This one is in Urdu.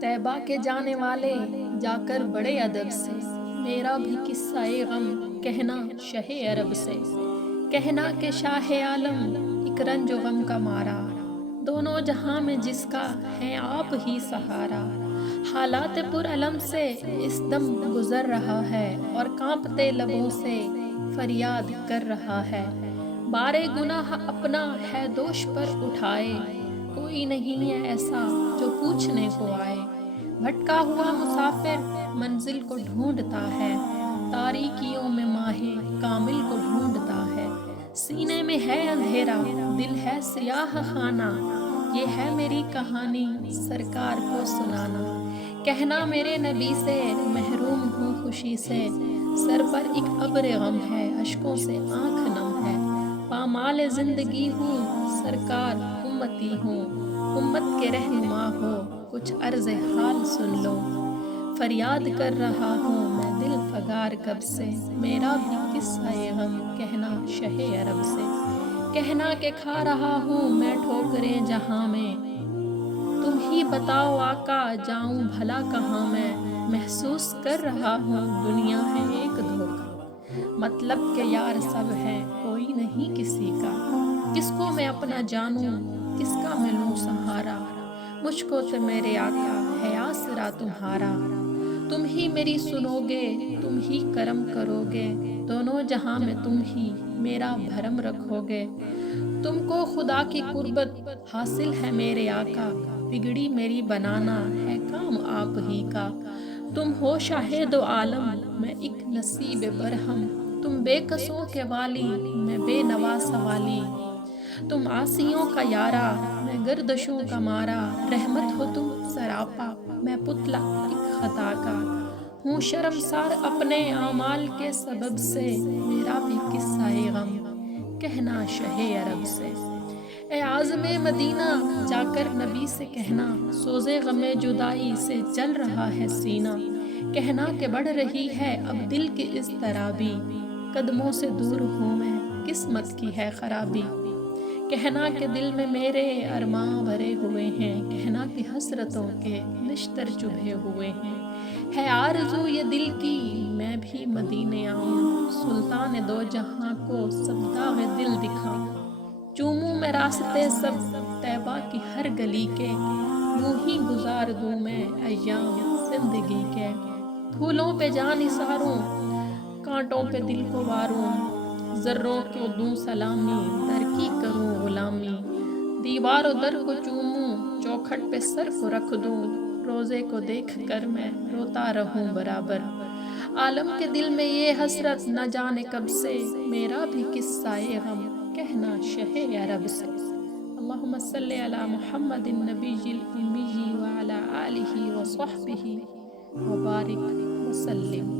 طیبہ کے جانے والے جا کر بڑے ادب سے، میرا بھی قصہ غم کہنا شہ عرب سے، کہنا کہ شاہ عالم ایک رنج و غم کا مارا، دونوں جہاں میں جس کا ہے آپ ہی سہارا، حالات پر علم سے اس دم گزر رہا ہے اور کانپتے لبوں سے فریاد کر رہا ہے، بارے گناہ اپنا ہے دوش پر اٹھائے، کوئی نہیں ہے ایسا جو پوچھنے کو آئے، بھٹکا ہوا مسافر منزل کو ڈھونڈتا ہے، تاریکیوں میں ماہ کامل کو ڈھونڈتا ہے، سینے میں ہے اندھیرا دل ہے سیاہ خانہ، یہ ہے میری کہانی سرکار کو سنانا، کہنا میرے نبی سے محروم ہوں خوشی سے، سر پر ایک ابر غم ہے اشکوں سے آنکھ نم ہے، پامال زندگی ہوں سرکار امتی ہوں، امت کے رہنما ہو کچھ عرض حال سن لو، فریاد کر رہا ہوں میں دل فگار کب سے، میرا بھی قصہ غم کہنا شہ عرب سے، کہنا کہ کھا رہا ہوں میں ٹھوکریں جہاں میں، تم ہی بتاؤ آقا جاؤں بھلا کہاں میں، محسوس کر رہا ہوں دنیا ہے ایک دھوکا، مطلب کہ یار سب ہے کوئی نہیں کسی کا، کس کو میں اپنا جانوں کس کا میں لوں سہارا، مجھ کو تو میرے آقا ہے آسرا تمہارا، تم ہی میری سنو گے تم ہی کرم کرو گے، دونوں جہاں میں تم ہی میرا بھرم رکھو گے، تم کو خدا کی قربت حاصل ہے میرے آقا، بگڑی میری بنانا ہے کام آپ ہی کا، تم ہو شاہد و عالم میں ایک نصیب برہم، تم بے قصوں کے والی میں بے نوا سوالی، تم عاصیوں کا یارا میں گردشوں کا مارا، رحمت ہو تم سراپا میں پتلا ایک خطا کا، ہوں شرمسار اپنے اعمال کے سبب سے، میرا بھی قصہ غم کہنا شہ عرب سے، اے عازم مدینہ جا کر نبی سے کہنا، سوزے غم جدائی سے جل رہا ہے سینہ، کہنا کہ بڑھ رہی ہے اب دل کی اضطرابی، قدموں سے دور ہوں میں قسمت کی ہے خرابی، کہنا کہ دل میں میرے ارماں بھرے ہوئے ہیں، کہنا کہ حسرتوں کے نشتر چبھے ہوئے ہیں، ہے آرزو یہ دل کی میں بھی مدینے آؤں، سلطان دو جہاں کو سب داغ دل دکھاؤں، چوموں میں راستے سب طیبہ کی ہر گلی کے، یوں ہی گزار دوں میں ایام زندگی کے، پھولوں پہ جان نثاروں کانٹوں پہ دل کو واروں، ذروں کو دوں سلامی در کی کروں غلامی، دیوار و در کو چوموں چوکھٹ پہ سر کو رکھ دوں، روزے کو دیکھ کر میں روتا رہوں برابر، عالم کے دل میں یہ حسرت نہ جانے کب سے، میرا بھی قصہ غم کہنا شہ عرب سے، اللہم صلی علی محمد النبی الامی وعلی آلہ وصحبہ وبارک وسلم۔